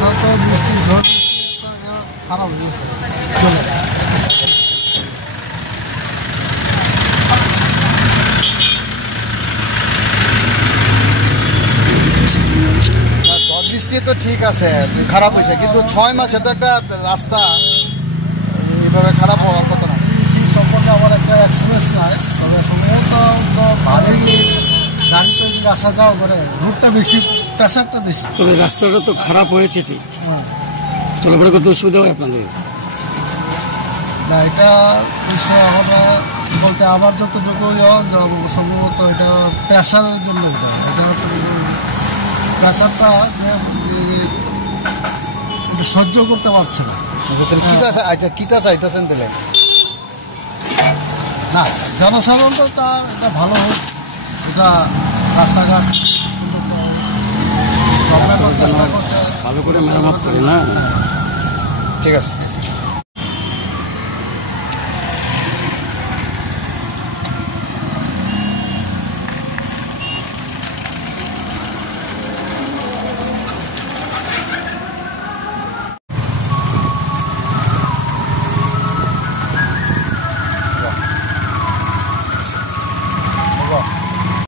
রাস্তা তো বৃষ্টি ঝড় খারাপ হয়ে গেছে। ঝড় বৃষ্টি তো ঠিক আছে, খারাপ হয়েছে, কিন্তু 6 মাসে তো একটা রাস্তা এইভাবে খারাপ হওয়ার কথা না। সেই সম্পর্কে আমার একটা এক্সপিরিয়েন্স নাই, তবে সম্ভবত তো ভালোই গাড়ি তো আসা যাওয়া করে, রোডটা বেশি, প্রেশারটা বেশি। তবে রাস্তাটা তো খারাপ হয়েছে ঠিক, হ্যাঁ, চলাফেরা করতে অসুবিধা হয় আপনাদের? না এটা আমরা বলতে আবার যতটুকু সম্ভবত এটা প্রেশারের জন্য এটা প্রেশারটা এটা সহ্য করতে পারছে না। আচ্ছা কিতা চাইতেছেন তাহলে? না, জনসাধারণ তো তা এটা ভালো হোক, এটা রাস্তাঘাট চেষ্টা করছে, ভালো করে মেরামত করে না। ঠিক আছে।